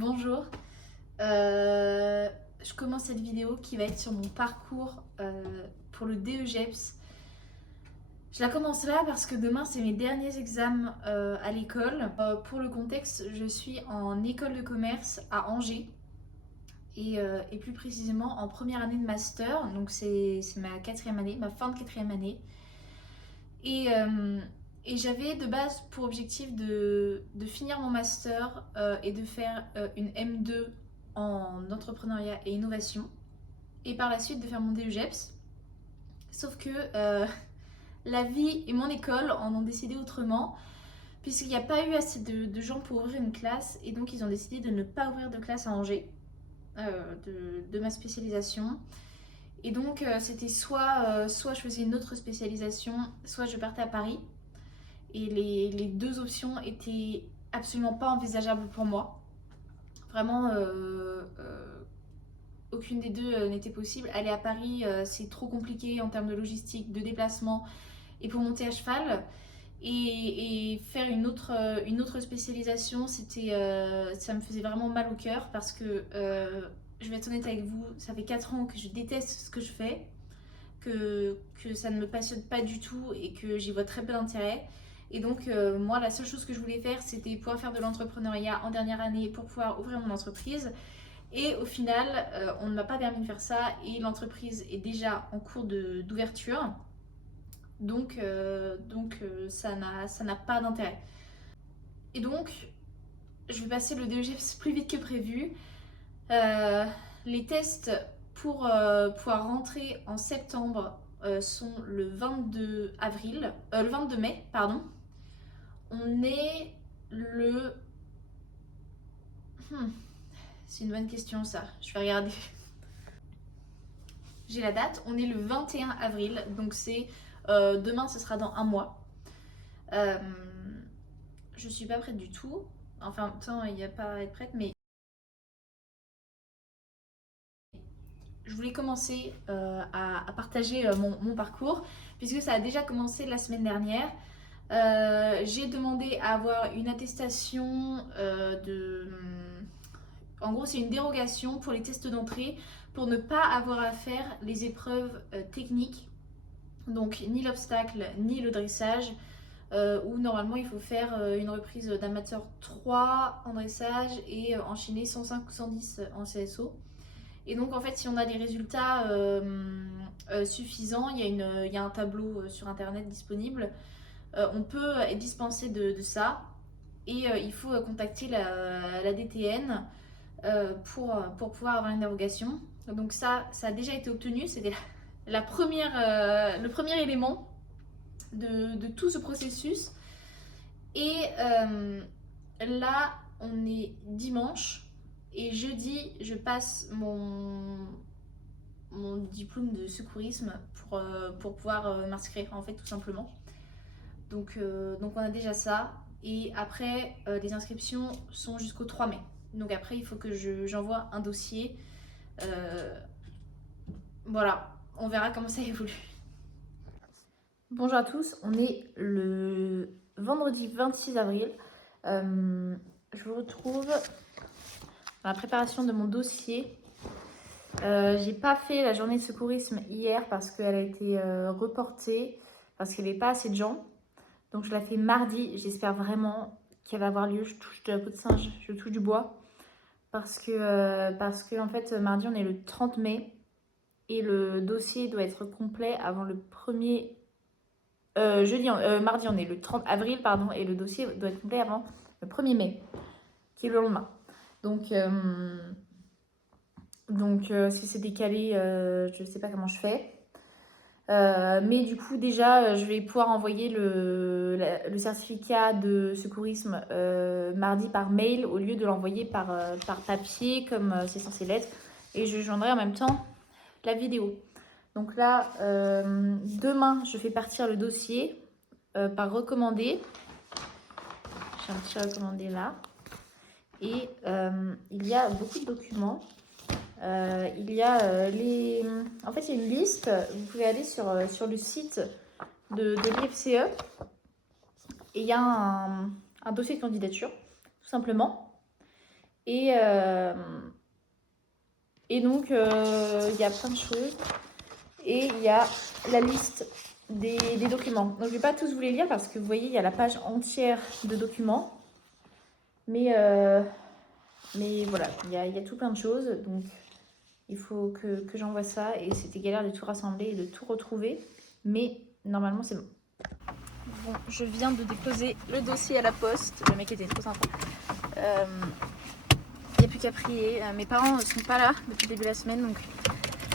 Bonjour, je commence cette vidéo qui va être sur mon parcours pour le DEGEPS. Je la commence là parce que demain c'est mes derniers examens à l'école. Pour le contexte, je suis en école de commerce à Angers et plus précisément en première année de master, donc c'est ma quatrième année, ma fin de quatrième année. Et, euh, et j'avais de base pour objectif de finir mon master et de faire une M2 en entrepreneuriat et innovation. Et par la suite de faire mon DEGEPS. Sauf que la vie et mon école en ont décidé autrement, puisqu'il n'y a pas eu assez de gens pour ouvrir une classe. Et donc ils ont décidé de ne pas ouvrir de classe à Angers, de ma spécialisation. Et donc c'était soit je faisais une autre spécialisation, soit je partais à Paris. Et les deux options étaient absolument pas envisageables pour moi. Vraiment, aucune des deux n'était possible. Aller à Paris, c'est trop compliqué en termes de logistique, de déplacement et pour monter à cheval. Et faire une autre spécialisation, ça me faisait vraiment mal au cœur parce que, je vais être honnête avec vous, ça fait 4 ans que je déteste ce que je fais, que ça ne me passionne pas du tout et que j'y vois très peu d'intérêt. Et donc, moi, la seule chose que je voulais faire, c'était pouvoir faire de l'entrepreneuriat en dernière année pour pouvoir ouvrir mon entreprise. Et au final, on ne m'a pas permis de faire ça et l'entreprise est déjà en cours d'ouverture. Donc, ça n'a pas d'intérêt. Et donc, je vais passer le DEGEPS plus vite que prévu. Euh, les tests pour pouvoir rentrer en septembre sont le 22 avril, le 22 mai, pardon. On est le... Hmm, c'est une bonne question ça, je vais regarder. J'ai la date, on est le 21 avril, donc c'est demain, ce sera dans un mois. Euh, je suis pas prête du tout. Enfin, en même temps, il n'y a pas à être prête, mais je voulais commencer à partager mon parcours, puisque ça a déjà commencé la semaine dernière. J'ai demandé à avoir une attestation de... En gros, c'est une dérogation pour les tests d'entrée pour ne pas avoir à faire les épreuves techniques, donc ni l'obstacle ni le dressage, où normalement il faut faire une reprise d'amateur 3 en dressage et enchaîner 105 ou 110 en CSO. Et donc en fait si on a des résultats suffisants, il y a un tableau sur internet disponible, on peut être dispensé de ça et il faut contacter la DTN pour pouvoir avoir une dérogation. Donc ça a déjà été obtenu, c'était le premier élément de tout ce processus. Et là, on est dimanche et jeudi, je passe mon diplôme de secourisme pour pouvoir m'inscrire, en fait, tout simplement. Donc on a déjà ça. Et après, les inscriptions sont jusqu'au 3 mai. Donc après, il faut que j'envoie un dossier. Euh, voilà, on verra comment ça évolue. Bonjour à tous, on est le vendredi 26 avril. Je vous retrouve dans la préparation de mon dossier. J'ai pas fait la journée de secourisme hier parce qu'elle a été reportée, parce qu'il n'y avait pas assez de gens. Donc je la fais mardi, j'espère vraiment qu'elle va avoir lieu. Je touche de la peau de singe, je touche du bois. Parce que en fait, mardi, on est le 30 mai et le dossier doit être complet avant le 1er... mardi, on est le 30 avril, pardon, et le dossier doit être complet avant le 1er mai, qui est le lendemain. Donc, si c'est décalé, je ne sais pas comment je fais. Mais du coup, déjà, je vais pouvoir envoyer le certificat de secourisme mardi par mail au lieu de l'envoyer par papier comme c'est censé l'être. Et je joindrai en même temps la vidéo. Donc là, demain, je fais partir le dossier par recommandé. J'ai un petit recommandé là. Et il y a beaucoup de documents. Il y a En fait, il y a une liste. Vous pouvez aller sur le site de l'IFCE. Et il y a un dossier de candidature, tout simplement. Et, et donc, il y a plein de choses. Et il y a la liste des documents. Donc, je ne vais pas tous vous les lire parce que vous voyez, il y a la page entière de documents. Mais voilà, il y a tout plein de choses. Donc, il faut que j'envoie ça. Et c'était galère de tout rassembler et de tout retrouver. Mais normalement, c'est bon. Bon, je viens de déposer le dossier à la poste. Le mec était trop sympa. Il n'y a plus qu'à prier. Mes parents ne sont pas là depuis le début de la semaine. Donc,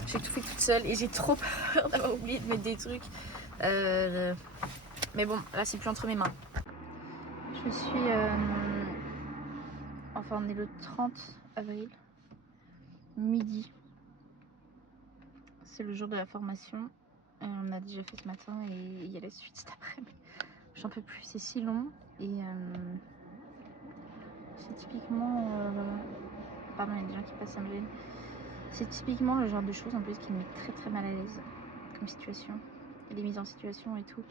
j'ai tout fait toute seule. Et j'ai trop peur d'avoir oublié de mettre des trucs. Mais bon, là, c'est plus entre mes mains. Je suis... Enfin, on est le 30 avril. Midi. C'est le jour de la formation. On a déjà fait ce matin et il y a la suite cet après-midi. J'en peux plus, c'est si long. Et c'est typiquement... Pardon, il y a des gens qui passent, ça me gêne. C'est typiquement le genre de choses en plus qui me met très très mal à l'aise comme situation. Et les mises en situation et tout.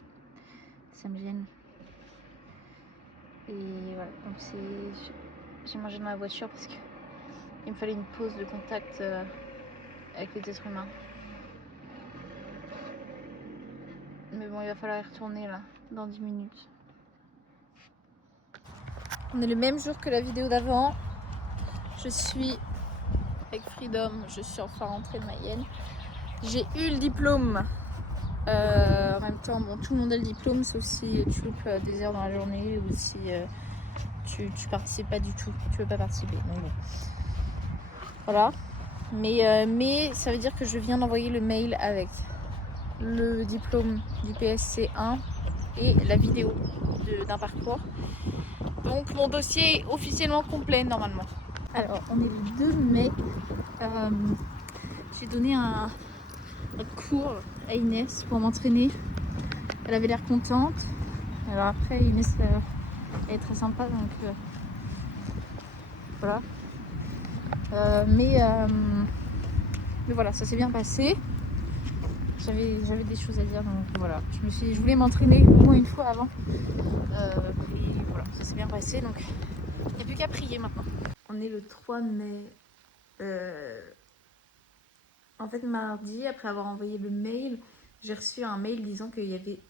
Ça me gêne. Et voilà, donc j'ai mangé dans la voiture parce que il me fallait une pause de contact avec les êtres humains. Mais bon, il va falloir y retourner là, dans 10 minutes. On est le même jour que la vidéo d'avant. Je suis avec Freedom, je suis enfin rentrée de Mayenne. J'ai eu le diplôme. En même temps, bon, tout le monde a le diplôme, sauf si tu loupes des heures dans la journée ou si tu participes pas du tout, tu veux pas participer. Donc bon. Voilà. Mais ça veut dire que je viens d'envoyer le mail avec le diplôme du PSC 1 et la vidéo d'un parcours. Donc mon dossier est officiellement complet normalement. Alors on est le 2 mai. J'ai donné un cours à Inès pour m'entraîner. Elle avait l'air contente. Alors après Inès elle est très sympa donc voilà. Mais voilà, ça s'est bien passé. J'avais des choses à dire donc voilà. Je voulais m'entraîner au moins une fois avant. Et voilà, ça s'est bien passé donc il n'y a plus qu'à prier maintenant. On est le 3 mai. En fait, mardi, après avoir envoyé le mail, j'ai reçu un mail disant qu'il y avait.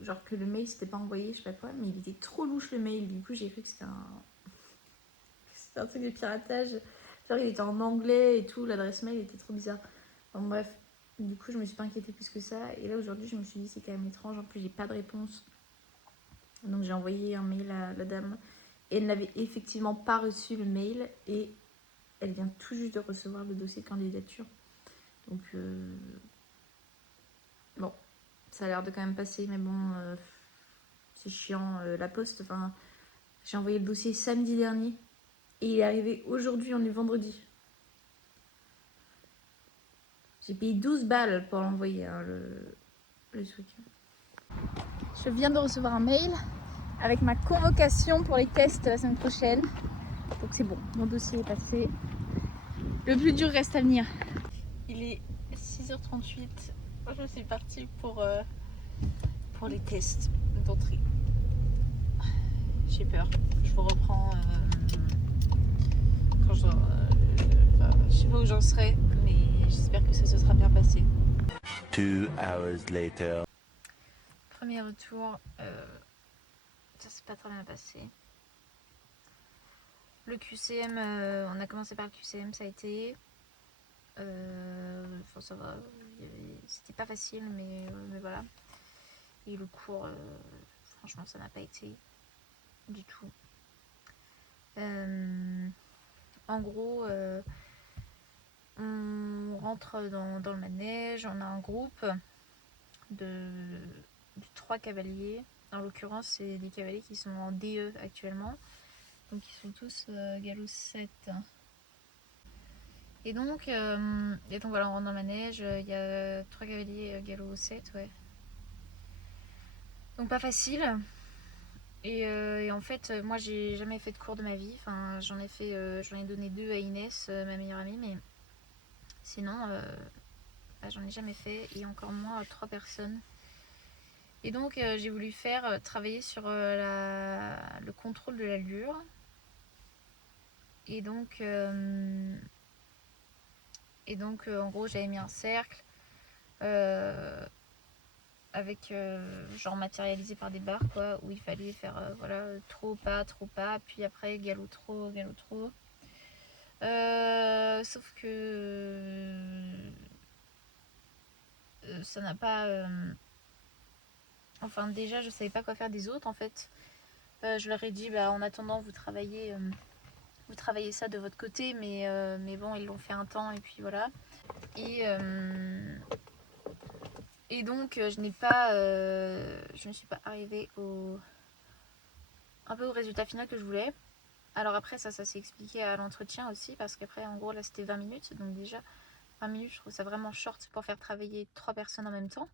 Genre que le mail s'était pas envoyé, je sais pas quoi, mais il était trop louche le mail. Du coup, j'ai cru que c'était un truc de piratage. Genre, il était en anglais et tout, l'adresse mail était trop bizarre. Bon, bref, du coup, je me suis pas inquiétée plus que ça. Et là, aujourd'hui, je me suis dit, c'est quand même étrange. En plus, j'ai pas de réponse. Donc, j'ai envoyé un mail à la dame. Et elle n'avait effectivement pas reçu le mail. Et elle vient tout juste de recevoir le dossier de candidature. Donc, bon, ça a l'air de quand même passer, mais bon, c'est chiant. La poste, enfin, j'ai envoyé le dossier samedi dernier. Et il est arrivé aujourd'hui, on est vendredi. J'ai payé 12 balles pour l'envoyer, hein, le truc. Je viens de recevoir un mail avec ma convocation pour les tests la semaine prochaine. Donc c'est bon, mon dossier est passé. Le plus dur reste à venir. Il est 6h38. Moi je suis partie pour les tests d'entrée. J'ai peur. Je vous reprends quand je sais pas où j'en serai, mais j'espère que ça se sera bien passé. 2 hours later. Premier retour, ça s'est pas très bien passé. Le QCM, on a commencé par le QCM, ça a été. Enfin, ça va, c'était pas facile, mais voilà. Et le cours, franchement, ça n'a pas été du tout. En gros, on rentre dans le manège, on a un groupe de 3 cavaliers. En l'occurrence, c'est des cavaliers qui sont en DE actuellement. Donc ils sont tous galop 7. Et donc voilà, on rentre dans le manège, il y a 3 cavaliers galop 7, ouais. Donc pas facile. Et en fait, moi j'ai jamais fait de cours de ma vie. Enfin, j'en ai donné 2 à Inès, ma meilleure amie, mais sinon, j'en ai jamais fait, et encore moins à 3 personnes. Et donc j'ai voulu faire travailler sur le contrôle de l'allure. Et donc, en gros, j'avais mis un cercle avec genre matérialisé par des barres, quoi, où il fallait faire voilà, trop pas, puis après galop trop, galop trop. Sauf que ça n'a pas. Enfin, déjà, je savais pas quoi faire des autres en fait. Je leur ai dit, bah, en attendant, vous travaillez ça de votre côté, mais bon, ils l'ont fait un temps et puis voilà. Et donc, je ne suis pas arrivée un peu au résultat final que je voulais. Alors après, ça s'est expliqué à l'entretien aussi, parce qu'après, en gros, là, c'était 20 minutes. Donc déjà, 20 minutes, je trouve ça vraiment short pour faire travailler 3 personnes en même temps.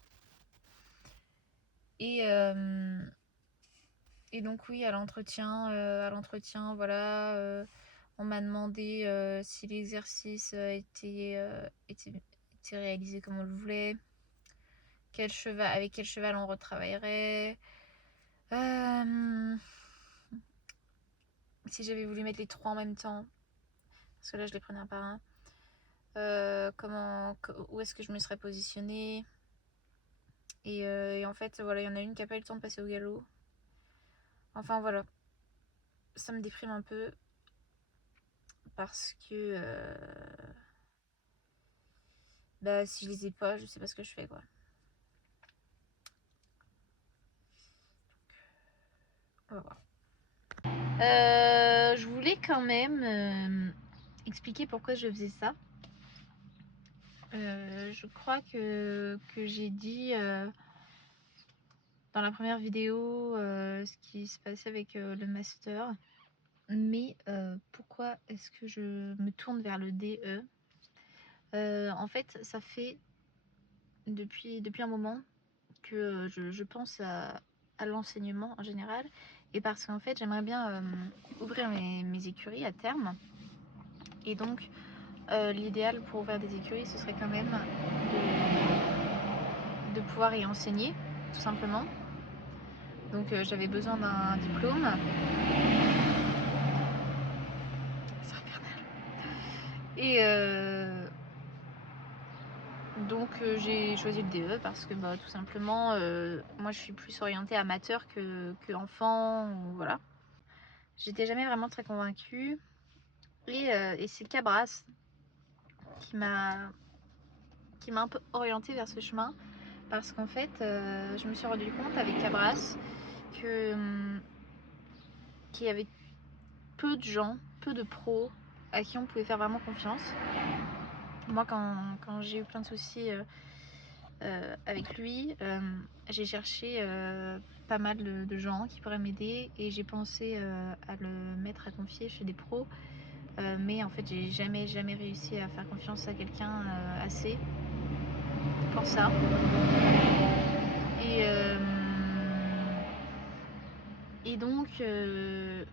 Et, euh, et donc oui, à l'entretien, voilà, on m'a demandé si l'exercice était réalisé comme on le voulait, avec quel cheval on retravaillerait, si j'avais voulu mettre les 3 en même temps, parce que là je les prenais un par un, où est-ce que je me serais positionnée. Et en fait, voilà, il y en a une qui n'a pas eu le temps de passer au galop. Enfin voilà, ça me déprime un peu parce que bah, si je les ai pas, je sais pas ce que je fais, quoi. On va voir. Je voulais quand même expliquer pourquoi je faisais ça. Je crois que j'ai dit dans la première vidéo ce qui se passait avec le master. Mais pourquoi est-ce que je me tourne vers le DE? En fait, ça fait depuis un moment que je pense à l'enseignement en général, et parce qu'en fait j'aimerais bien ouvrir mes écuries à terme. Et donc l'idéal pour ouvrir des écuries, ce serait quand même de pouvoir y enseigner, tout simplement. Donc j'avais besoin d'un diplôme. C'est infernal. Et donc j'ai choisi le DE parce que bah, tout simplement, moi je suis plus orientée amateur que enfant, ou voilà. J'étais jamais vraiment très convaincue. Et c'est Cabras qui m'a un peu orientée vers ce chemin, parce qu'en fait je me suis rendu compte avec Cabras qu'il y avait peu de gens, peu de pros à qui on pouvait faire vraiment confiance. Moi, quand j'ai eu plein de soucis avec lui, j'ai cherché pas mal de gens qui pourraient m'aider, et j'ai pensé à le mettre à confier chez des pros. Mais en fait, j'ai jamais réussi à faire confiance à quelqu'un assez pour ça. Et donc, je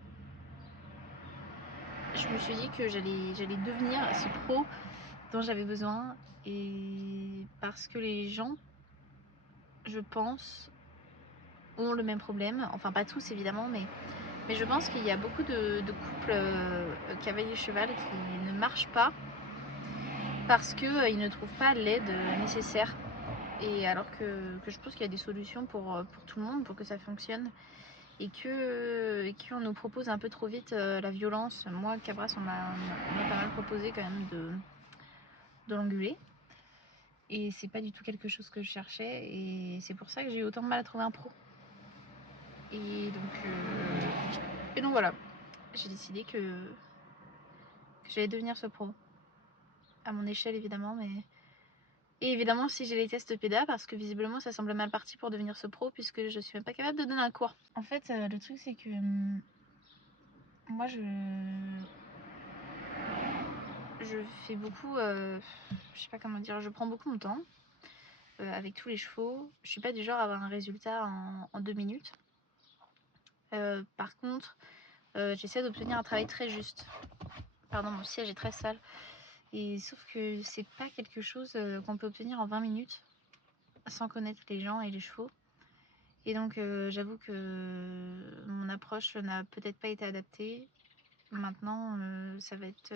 me suis dit que j'allais devenir ce pro dont j'avais besoin, et parce que les gens, je pense, ont le même problème. Enfin, pas tous évidemment, mais je pense qu'il y a beaucoup de couples cavalier-cheval qui ne marchent pas parce qu'ils ne trouvent pas l'aide nécessaire. Et alors que je pense qu'il y a des solutions pour tout le monde, pour que ça fonctionne. Et qu'on nous propose un peu trop vite la violence. Moi, Cabras, on m'a pas mal proposé quand même de l'engueuler. Et c'est pas du tout quelque chose que je cherchais. Et c'est pour ça que j'ai eu autant de mal à trouver un pro. Et donc voilà. J'ai décidé que j'allais devenir ce pro. À mon échelle, évidemment, mais... Et évidemment, si j'ai les tests PEDA, parce que visiblement, ça semble mal parti pour devenir ce pro, puisque je suis même pas capable de donner un cours. En fait, le truc, c'est que... moi, je fais beaucoup... je sais pas comment dire, je prends beaucoup mon temps avec tous les chevaux. Je suis pas du genre à avoir un résultat en 2 minutes. Par contre, j'essaie d'obtenir un travail très juste. Pardon, mon siège est très sale. Et sauf que c'est pas quelque chose qu'on peut obtenir en 20 minutes sans connaître les gens et les chevaux. Et donc j'avoue que mon approche n'a peut-être pas été adaptée. Maintenant, ça va être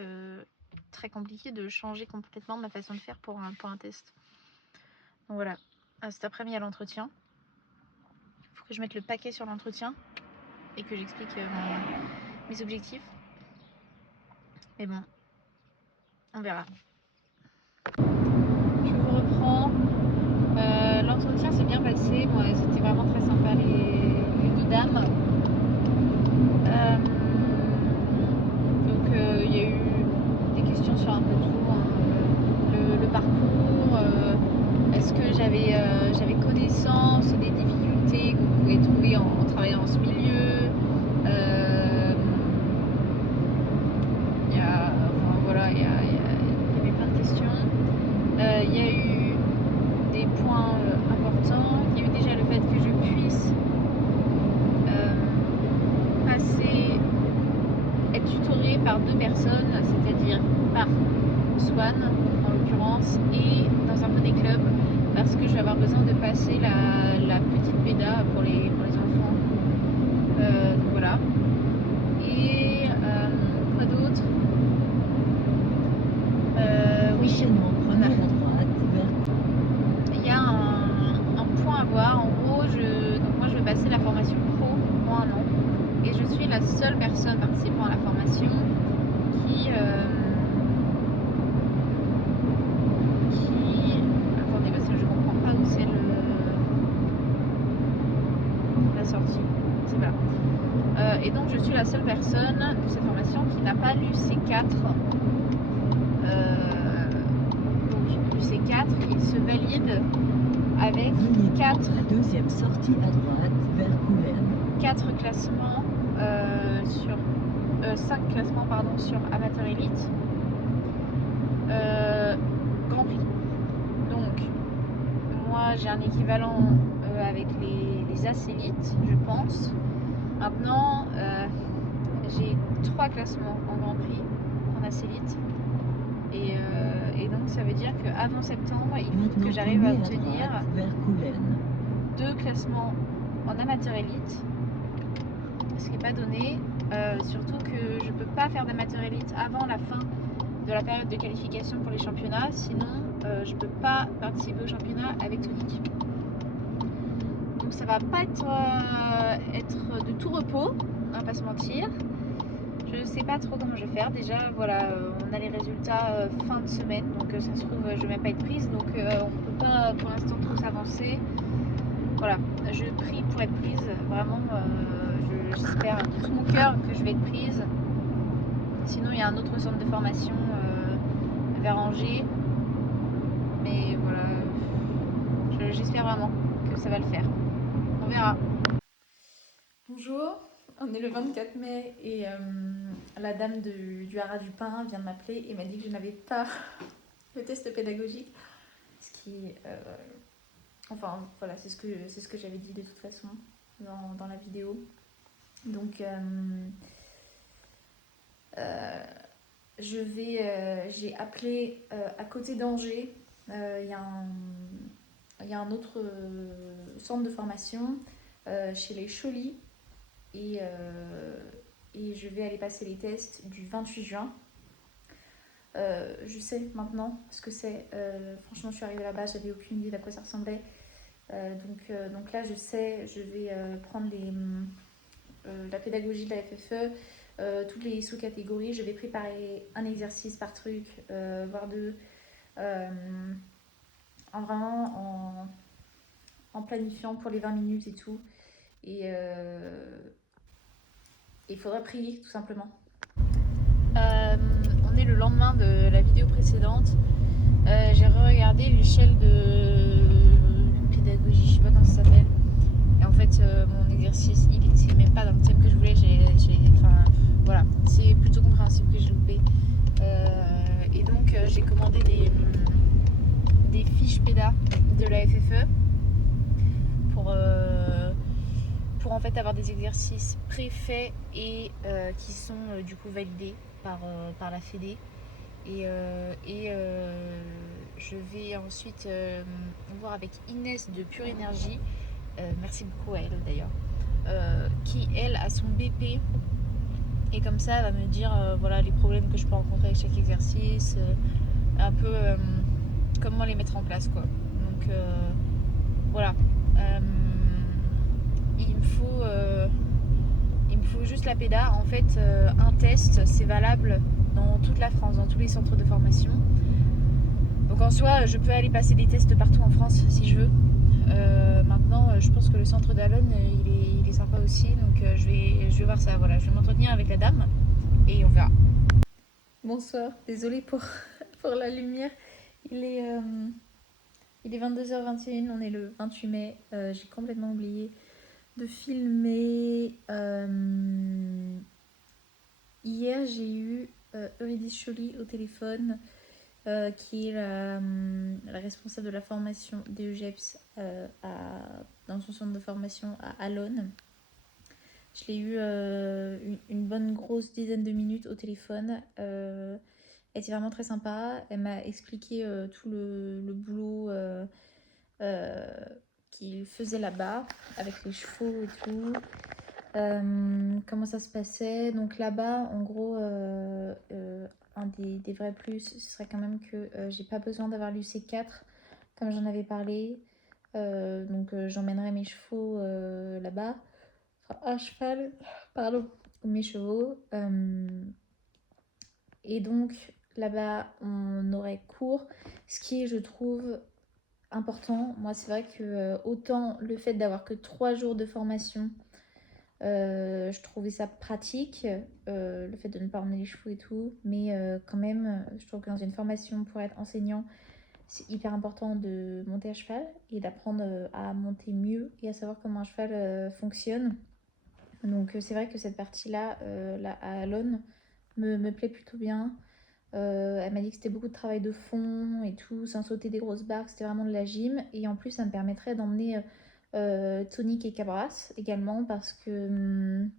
très compliqué de changer complètement ma façon de faire pour un test. Donc voilà, cet après-midi à l'entretien. Il faut que je mette le paquet sur l'entretien et que j'explique mes objectifs. Mais bon, on verra. Je vous reprends. L'entretien s'est bien passé. Bon, c'était vraiment très sympa les deux dames. Donc il y a eu des questions sur un peu tout, hein. Le parcours, est-ce que j'avais connaissance des difficultés qu'on pouvait trouver en travaillant dans ce milieu. Il y avait plein de questions. Il y a eu des points importants. Il y a eu déjà le fait que je puisse être tutorée par deux personnes, c'est-à-dire par Swan en l'occurrence et dans un poney club, parce que je vais avoir besoin de passer la petite péda pour les enfants. Donc voilà. Et quoi d'autre? Oui, il y a un point à voir. En gros, donc moi je vais passer la formation pro pour 1 an et je suis la seule personne participant à la formation qui attendez, parce que je comprends pas où c'est la sortie. C'est là. Et donc je suis la seule personne de cette formation qui n'a pas l'UC4. Donc l'UC4, il se valide avec 2e sortie à droite vers Coulennes. 4 classements sur 5 classements pardon, sur Amateur Elite. Grand Prix. Donc moi j'ai un équivalent avec les As Elite, je pense. Maintenant j'ai 3 classements en Grand Prix en As Elite. Et donc ça veut dire qu'avant septembre, il faut que j'arrive à obtenir 2 classements en Amateur Elite, ce qui n'est pas donné. Surtout que je ne peux pas faire d'Amateur Elite avant la fin de la période de qualification pour les championnats, sinon je ne peux pas participer au championnat avec Tonic. Donc ça va pas être de tout repos, on va pas se mentir. Je sais pas trop comment je vais faire. Déjà, voilà, on a les résultats fin de semaine, donc ça se trouve, je vais même pas être prise, donc on peut pas pour l'instant trop s'avancer. Voilà, je prie pour être prise, vraiment, j'espère de tout mon cœur que je vais être prise. Sinon, il y a un autre centre de formation vers Angers, mais voilà, j'espère vraiment que ça va le faire. On verra. Bonjour. On est le 24 mai et la dame du Haras du Pin vient de m'appeler et m'a dit que je n'avais pas le test pédagogique. Ce qui, enfin voilà, c'est ce que j'avais dit de toute façon dans la vidéo. Donc j'ai appelé à côté d'Angers, il y a un autre centre de formation chez les Cholis. Et je vais aller passer les tests du 28 juin. Je sais maintenant ce que c'est. Franchement, je suis arrivée là-bas, j'avais aucune idée d'à quoi ça ressemblait. Donc là, je sais, je vais prendre la pédagogie de la FFE, toutes les sous-catégories. Je vais préparer un exercice par truc, voire 2, en planifiant pour les 20 minutes et tout. Et il faudra prier tout simplement. On est le lendemain de la vidéo précédente. J'ai regardé l'échelle de pédagogie, je sais pas comment ça s'appelle. Et en fait, mon exercice, il était même pas dans le thème que je voulais. Enfin, voilà, c'est plutôt compréhensible que j'ai loupé. Et donc, j'ai commandé des fiches péda de la FFE pour en fait avoir des exercices préfaits et qui sont du coup validés par la Fédé. Et je vais ensuite voir avec Inès de Pure Énergie, merci beaucoup à elle d'ailleurs, qui elle a son BP Et comme ça, elle va me dire voilà, les problèmes que je peux rencontrer avec chaque exercice, un peu comment les mettre en place, quoi. Donc voilà. Il me faut juste la PEDA. En fait, un test, c'est valable dans toute la France, dans tous les centres de formation. Donc en soi, je peux aller passer des tests partout en France si je veux. Maintenant, je pense que le centre d'Alon, il est sympa aussi. Donc je vais voir ça. Voilà, je vais m'entretenir avec la dame et on verra. Bonsoir, désolée pour, pour la lumière. Il est 22h21, on est le 28 mai. J'ai complètement oublié de filmer. Hier, j'ai eu Eurydice Choly au téléphone, qui est la responsable de la formation DEGEPS dans son centre de formation à Alon. Je l'ai eu une bonne grosse dizaine de minutes au téléphone. Elle était vraiment très sympa. Elle m'a expliqué tout le boulot qu'il faisait là-bas avec les chevaux et tout. Comment ça se passait. Donc là-bas, en gros, un des vrais plus, ce serait quand même que j'ai pas besoin d'avoir l'UC4 comme j'en avais parlé. Donc j'emmènerai mes chevaux là-bas. À cheval, pardon, mes chevaux. Et donc là-bas, on aurait cours, ce qui est, je trouve, important. Moi, c'est vrai que autant le fait d'avoir que 3 jours de formation, je trouvais ça pratique, le fait de ne pas emmener les chevaux et tout, mais quand même, je trouve que dans une formation pour être enseignant, c'est hyper important de monter à cheval et d'apprendre à monter mieux et à savoir comment un cheval fonctionne. Donc c'est vrai que cette partie-là, là, à Alon, me plaît plutôt bien. Elle m'a dit que c'était beaucoup de travail de fond et tout, sans sauter des grosses barres, c'était vraiment de la gym. Et en plus, ça me permettrait d'emmener Tonic et Cabras également, parce que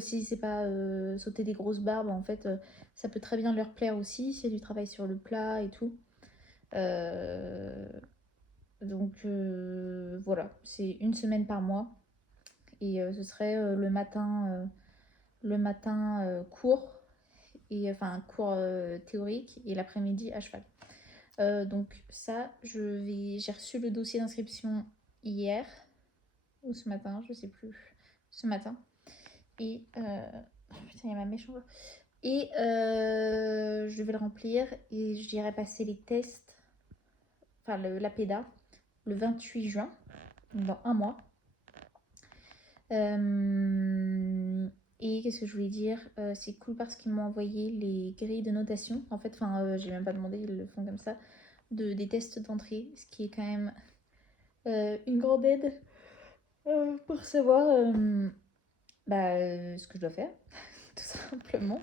si c'est pas sauter des grosses barres, bah, en fait, ça peut très bien leur plaire aussi, s'il y a du travail sur le plat et tout. Donc voilà, c'est une semaine par mois. Et ce serait le matin cours, et enfin un cours théorique, et l'après-midi à cheval. Donc ça, j'ai reçu le dossier d'inscription hier ou ce matin, je sais plus, ce matin. Et oh putain, il y a ma méchante voix. Et je vais le remplir et j'irai passer les tests, enfin la PEDA, le 28 juin, donc dans un mois. Et qu'est-ce que je voulais dire, c'est cool parce qu'ils m'ont envoyé les grilles de notation. En fait, j'ai même pas demandé, ils le font comme ça, des tests d'entrée, ce qui est quand même une grande aide pour savoir ce que je dois faire, tout simplement,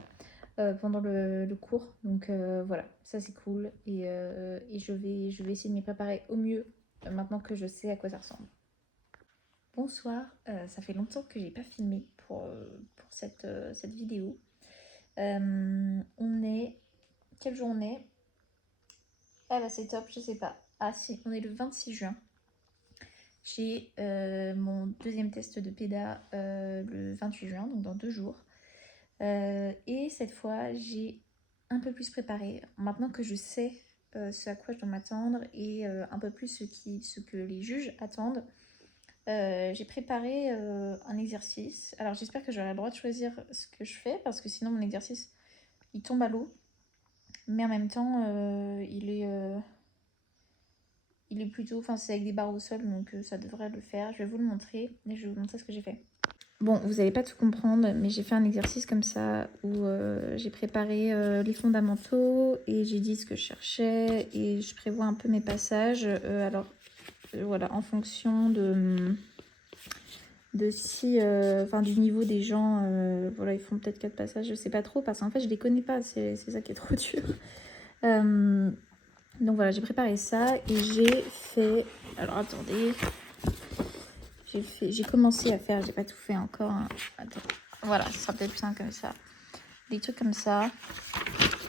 pendant le cours. Donc voilà, ça c'est cool. Et je vais essayer de m'y préparer au mieux maintenant que je sais à quoi ça ressemble. Bonsoir, ça fait longtemps que j'ai pas filmé pour cette vidéo. On est... Quelle journée? Ah bah c'est top, je sais pas. Ah si, on est le 26 juin. J'ai mon deuxième test de PEDA le 28 juin, donc dans 2 jours. Et cette fois, j'ai un peu plus préparé. Maintenant que je sais ce à quoi je dois m'attendre et un peu plus ce que les juges attendent, j'ai préparé un exercice. Alors j'espère que j'aurai le droit de choisir ce que je fais, parce que sinon mon exercice il tombe à l'eau. Mais en même temps il est plutôt, enfin c'est avec des barres au sol, donc ça devrait le faire. Je vais vous le montrer et je vais vous montrer ce que j'ai fait. Bon, vous n'allez pas tout comprendre, mais j'ai fait un exercice comme ça où j'ai préparé les fondamentaux et j'ai dit ce que je cherchais et je prévois un peu mes passages. Alors voilà, en fonction si, du niveau des gens, voilà, ils font peut-être 4 passages, je sais pas trop, parce qu'en fait je les connais pas, c'est ça qui est trop dur. Donc voilà, j'ai préparé ça et j'ai fait, alors attendez, j'ai commencé à faire, j'ai pas tout fait encore, hein. Attends, voilà, ça sera peut-être plus simple comme ça, des trucs comme ça,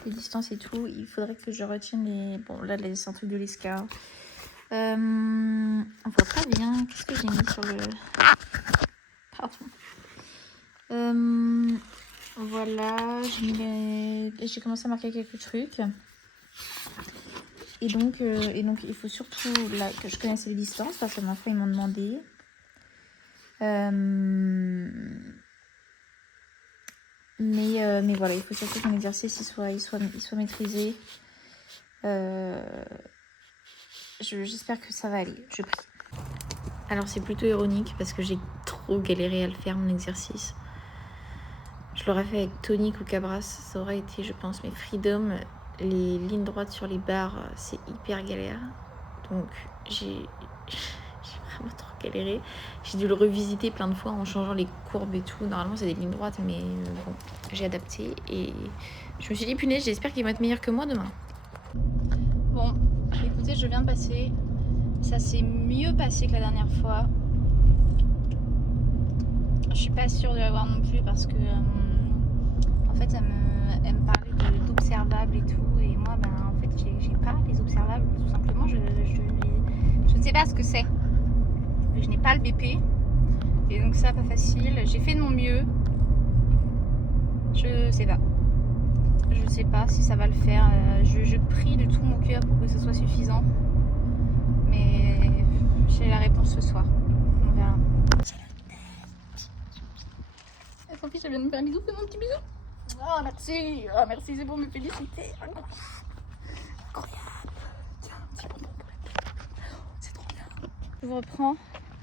les distances et tout. Il faudrait que je retienne les, bon là c'est un truc de l'escar. On voit pas bien, qu'est-ce que j'ai mis sur le... Pardon. Voilà, j'ai commencé à marquer quelques trucs. Et donc il faut surtout là, que je connaisse les distances parce que ma fois ils m'ont demandé. Mais voilà, il faut surtout que mon exercice il soit maîtrisé. J'espère que ça va aller, je prie. Alors c'est plutôt ironique parce que j'ai trop galéré à le faire mon exercice. Je l'aurais fait avec tonique ou cabras, ça aurait été je pense mes freedom. Les lignes droites sur les barres c'est hyper galère. Donc j'ai vraiment trop galéré. J'ai dû le revisiter plein de fois en changeant les courbes et tout. Normalement c'est des lignes droites mais bon, j'ai adapté et je me suis dit punaise j'espère qu'il va être meilleur que moi demain. Bon, écoutez je viens de passer. Ça s'est mieux passé que la dernière fois. Je suis pas sûre de l'avoir non plus parce que en fait elle me parlait d'observables et tout et moi en fait j'ai pas les observables tout simplement je ne sais pas ce que c'est. Je n'ai pas le BP et donc ça pas facile. J'ai fait de mon mieux. Je sais pas si ça va le faire. Je prie de tout mon cœur pour que ce soit suffisant. Mais j'ai la réponse ce soir. On verra. Son fils, elle vient de me faire un bisou, fais mon petit bisou. Oh merci, merci, c'est pour me féliciter. Incroyable. Tiens, un petit bonbon pour la tête. C'est trop bien. Je vous reprends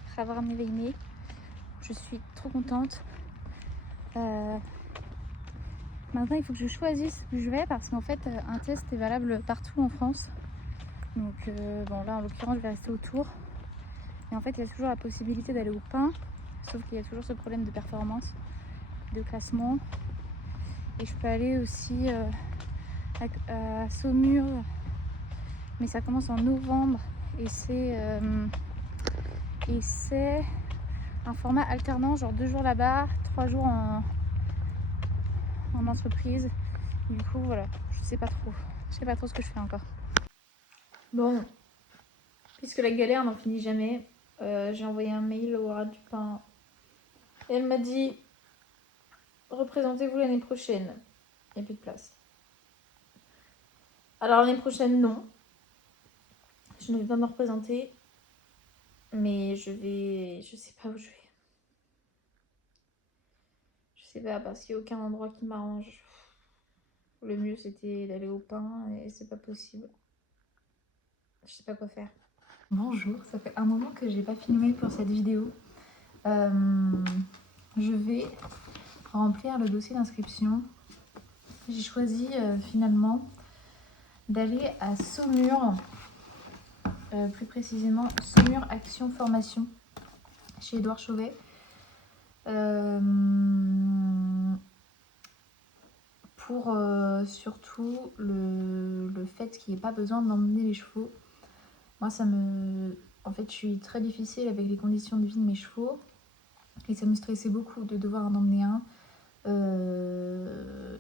après avoir m'éveillé. Je suis trop contente. Maintenant, il faut que je choisisse où je vais parce qu'en fait, un test est valable partout en France. Donc bon là en l'occurrence je vais rester autour. Et en fait il y a toujours la possibilité d'aller au pain. Sauf qu'il y a toujours ce problème de performance, de classement. Et je peux aller aussi à Saumur. Mais ça commence en novembre. Et c'est un format alternant, genre 2 jours là-bas, 3 jours en entreprise. Du coup voilà, je sais pas trop ce que je fais encore. Bon, puisque la galère n'en finit jamais, j'ai envoyé un mail au Rat du Pain. Et elle m'a dit représentez-vous l'année prochaine. Il n'y a plus de place. Alors l'année prochaine, non. Je ne vais pas me représenter. Mais je sais pas où je vais. Je sais pas parce qu'il n'y a aucun endroit qui m'arrange. Le mieux c'était d'aller au Pain et c'est pas possible. Je sais pas quoi faire. Bonjour, ça fait un moment que j'ai pas filmé pour cette vidéo. Je vais remplir le dossier d'inscription. J'ai choisi finalement d'aller à Saumur, plus précisément Saumur Action Formation chez Édouard Chauvet. Pour surtout le fait qu'il n'y ait pas besoin d'emmener les chevaux. Moi en fait je suis très difficile avec les conditions de vie de mes chevaux et ça me stressait beaucoup de devoir en emmener un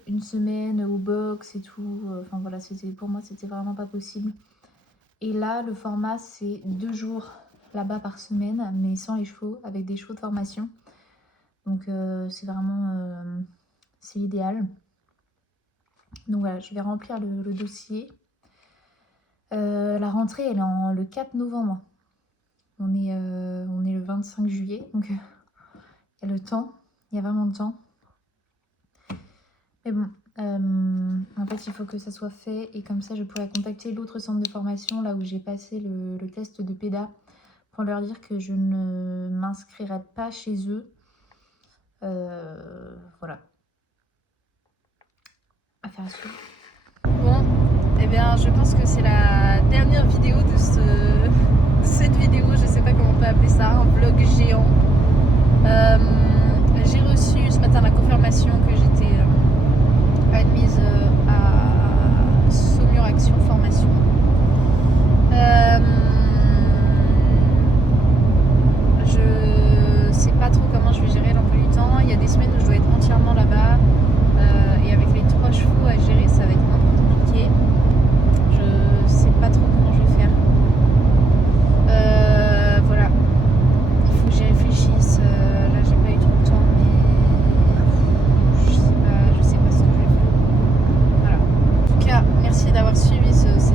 une semaine au box et tout. Enfin voilà, pour moi c'était vraiment pas possible. Et là le format c'est 2 jours là-bas par semaine mais sans les chevaux, avec des chevaux de formation. Donc c'est vraiment c'est l'idéal. Donc voilà, je vais remplir le dossier. La rentrée elle est le 4 novembre. On est le 25 juillet, donc il y a le temps, il y a vraiment le temps. Mais bon, en fait il faut que ça soit fait et comme ça je pourrais contacter l'autre centre de formation là où j'ai passé le test de PEDA pour leur dire que je ne m'inscrirai pas chez eux. Voilà. Affaire à suivre. Bon, et bien je pense que c'est la dernière vidéo de cette vidéo, je sais pas comment on peut appeler ça, un vlog géant. J'ai reçu ce matin la confirmation que j'étais admise à Saumur Action Formation. Je sais pas trop comment je vais gérer l'emploi du temps. Il y a des semaines où je dois être entièrement là-bas et avec les 3 chevaux à gérer ça va être un peu compliqué. Je sais pas trop comment je vais faire. Voilà, il faut que j'y réfléchisse. Là j'ai pas eu trop de temps mais je sais pas, merci d'avoir suivi ce